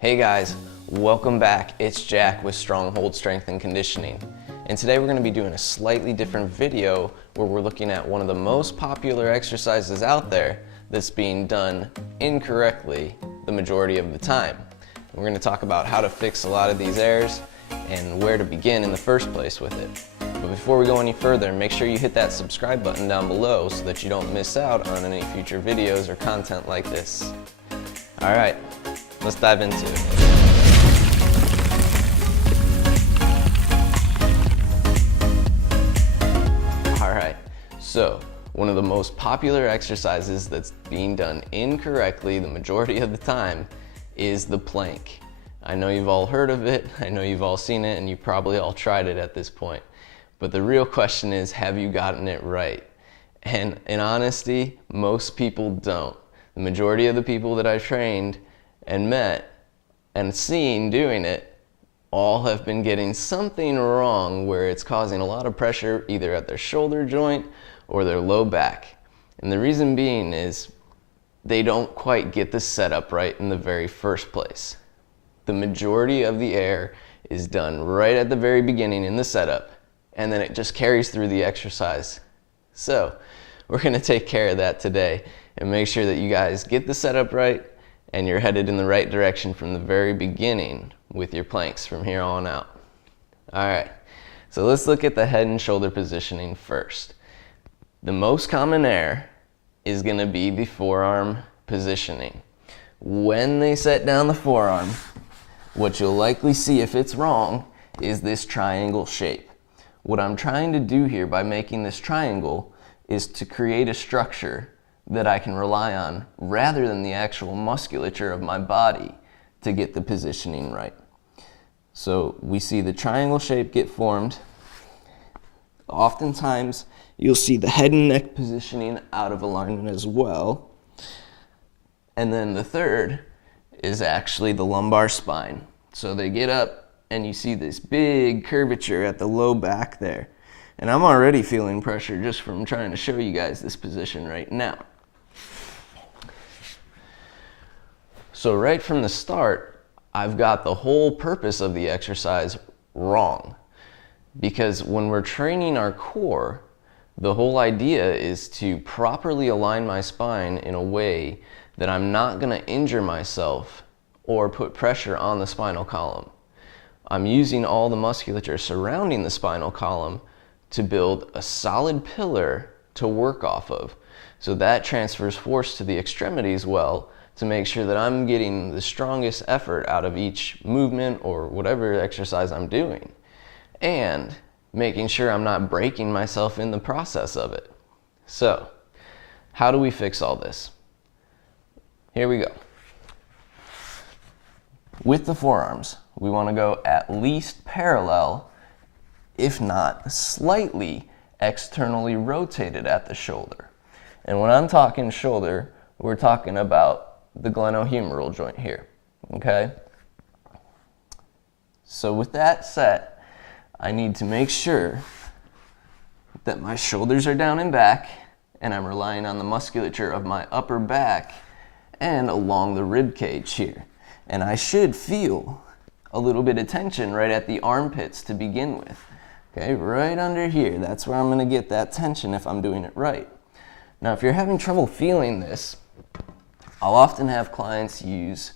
Hey guys, welcome back. It's Jack with Stronghold Strength and Conditioning. And today we're going to be doing a slightly different video where we're looking at one of the most popular exercises out there that's being done incorrectly the majority of the time. We're going to talk about how to fix a lot of these errors and where to begin in the first place with it. But before we go any further, make sure you hit that subscribe button down below so that you don't miss out on any future videos or content like this. Alright, let's dive into it. Alright, so one of the most popular exercises that's being done incorrectly the majority of the time is the plank. I know you've all heard of it, I know you've all seen it, and you've probably all tried it at this point. But the real question is, have you gotten it right? And in honesty, most people don't. The majority of the people that I've trained and met and seen doing it all have been getting something wrong where it's causing a lot of pressure either at their shoulder joint or their low back. And the reason being is they don't quite get the setup right in the very first place. The majority of the error is done right at the very beginning in the setup, and then it just carries through the exercise. So we're going to take care of that today and make sure that you guys get the setup right and you're headed in the right direction from the very beginning with your planks from here on out. Alright, so let's look at the head and shoulder positioning first. The most common error is going to be the forearm positioning. When they set down the forearm, what you'll likely see if it's wrong is this triangle shape. What I'm trying to do here by making this triangle is to create a structure that I can rely on rather than the actual musculature of my body to get the positioning right. So we see the triangle shape get formed. Oftentimes you'll see the head and neck positioning out of alignment as well. And then the third is actually the lumbar spine. So they get up and you see this big curvature at the low back there. And I'm already feeling pressure just from trying to show you guys this position right now. So right from the start, I've got the whole purpose of the exercise wrong. Because when we're training our core, the whole idea is to properly align my spine in a way that I'm not going to injure myself or put pressure on the spinal column. I'm using all the musculature surrounding the spinal column to build a solid pillar to work off of. So that transfers force to the extremities well to make sure that I'm getting the strongest effort out of each movement or whatever exercise I'm doing. And making sure I'm not breaking myself in the process of it. So, how do we fix all this? Here we go. With the forearms, we want to go at least parallel, if not slightly externally rotated at the shoulder. And when I'm talking shoulder, we're talking about the glenohumeral joint here, okay? So with that set, I need to make sure that my shoulders are down and back, and I'm relying on the musculature of my upper back and along the rib cage here. And I should feel a little bit of tension right at the armpits to begin with. Okay, right under here, that's where I'm going to get that tension if I'm doing it right. Now, if you're having trouble feeling this, I'll often have clients use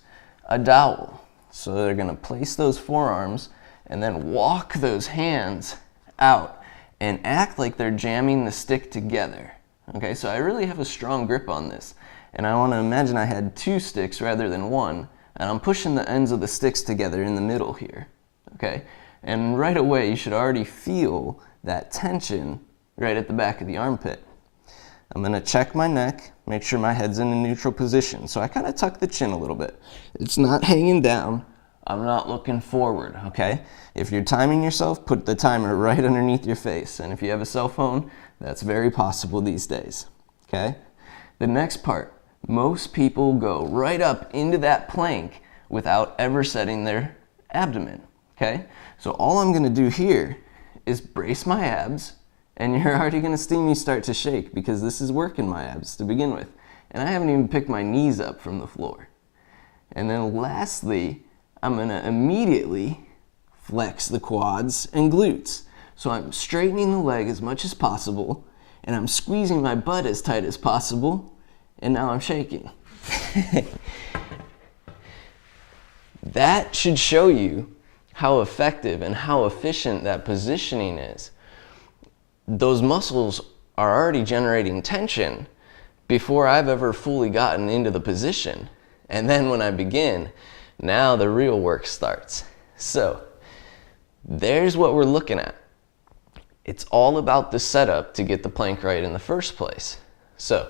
a dowel. So they're going to place those forearms and then walk those hands out and act like they're jamming the stick together. Okay, so I really have a strong grip on this. And I want to imagine I had two sticks rather than one, and I'm pushing the ends of the sticks together in the middle here. Okay, and right away you should already feel that tension right at the back of the armpit. I'm going to check my neck, make sure my head's in a neutral position. So I kind of tuck the chin a little bit. It's not hanging down. I'm not looking forward, okay? If you're timing yourself, put the timer right underneath your face. And if you have a cell phone, that's very possible these days, okay? The next part, most people go right up into that plank without ever setting their abdomen, okay? So all I'm going to do here is brace my abs, and you're already going to see me start to shake because this is working my abs to begin with. And I haven't even picked my knees up from the floor. And then lastly, I'm gonna immediately flex the quads and glutes. So I'm straightening the leg as much as possible, and I'm squeezing my butt as tight as possible, and now I'm shaking. That should show you how effective and how efficient that positioning is. Those muscles are already generating tension before I've ever fully gotten into the position. And then when I begin, now the real work starts. So there's what we're looking at. It's all about the setup to get the plank right in the first place. So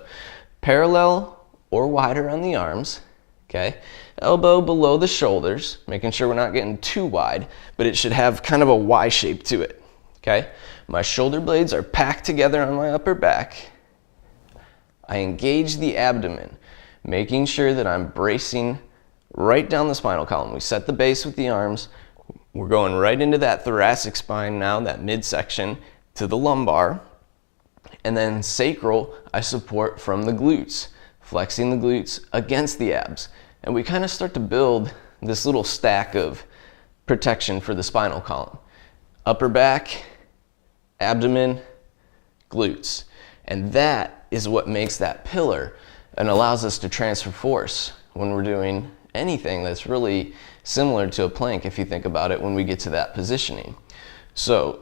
parallel or wider on the arms, okay? Elbow below the shoulders, making sure we're not getting too wide, but it should have kind of a Y shape to it, okay? My shoulder blades are packed together on my upper back. I engage the abdomen, making sure that I'm bracing right down the spinal column. We set the base with the arms. We're going right into that thoracic spine now, that midsection, to the lumbar. And then sacral, I support from the glutes, flexing the glutes against the abs. And we kind of start to build this little stack of protection for the spinal column. Upper back, abdomen, glutes. And that is what makes that pillar and allows us to transfer force when we're doing anything that's really similar to a plank, if you think about it, when we get to that positioning. So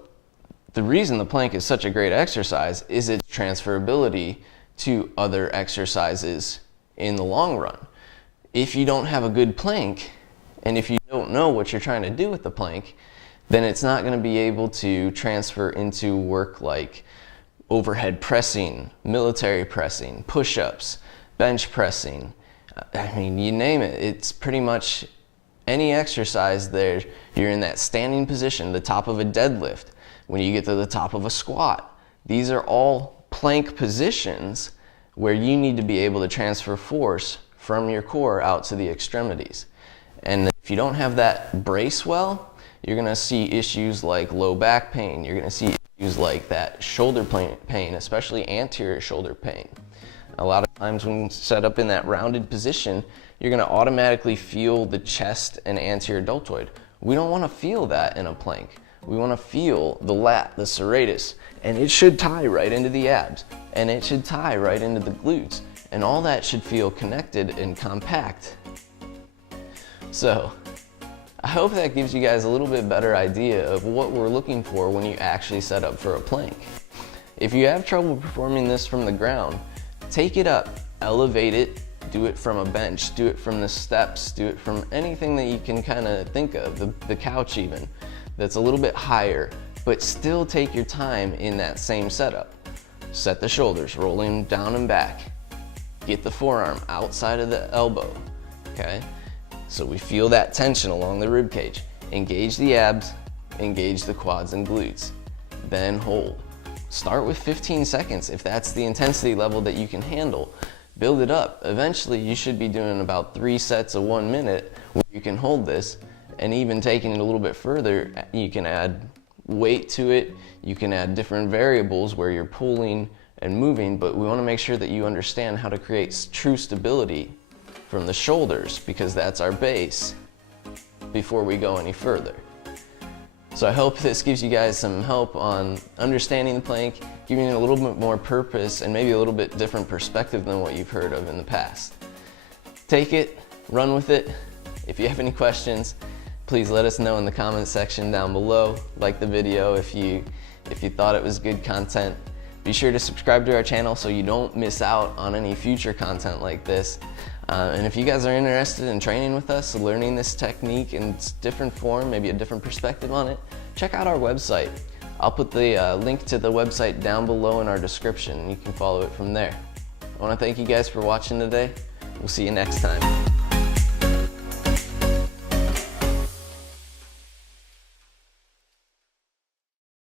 the reason the plank is such a great exercise is its transferability to other exercises in the long run. If you don't have a good plank, and if you don't know what you're trying to do with the plank, then it's not going to be able to transfer into work like overhead pressing, military pressing, push-ups, bench pressing. I mean, you name it. It's pretty much any exercise there. You're in that standing position, the top of a deadlift, when you get to the top of a squat. These are all plank positions where you need to be able to transfer force from your core out to the extremities. And if you don't have that brace well, you're gonna see issues like low back pain. You're gonna see issues like that shoulder pain, especially anterior shoulder pain. A lot of times when set up in that rounded position, you're gonna automatically feel the chest and anterior deltoid. We don't wanna feel that in a plank. We wanna feel the lat, the serratus, and it should tie right into the abs, and it should tie right into the glutes, and all that should feel connected and compact. So, I hope that gives you guys a little bit better idea of what we're looking for when you actually set up for a plank. If you have trouble performing this from the ground, take it up, elevate it, do it from a bench, do it from the steps, do it from anything that you can kind of think of, the couch even, that's a little bit higher, but still take your time in that same setup. Set the shoulders, rolling down and back. Get the forearm outside of the elbow, okay? So we feel that tension along the rib cage. Engage the abs, engage the quads and glutes. Then hold. Start with 15 seconds if that's the intensity level that you can handle. Build it up. Eventually you should be doing about 3 sets of 1 minute where you can hold this, and even taking it a little bit further, you can add weight to it. You can add different variables where you're pulling and moving, but we want to make sure that you understand how to create true stability from the shoulders, because that's our base before we go any further. So I hope this gives you guys some help on understanding the plank, giving it a little bit more purpose and maybe a little bit different perspective than what you've heard of in the past. Take it, run with it. If you have any questions, please let us know in the comments section down below. Like the video if you thought it was good content. Be sure to subscribe to our channel so you don't miss out on any future content like this. And if you guys are interested in training with us, learning this technique in its different form, maybe a different perspective on it, check out our website. I'll put the link to the website down below in our description, and you can follow it from there. I want to thank you guys for watching today. We'll see you next time.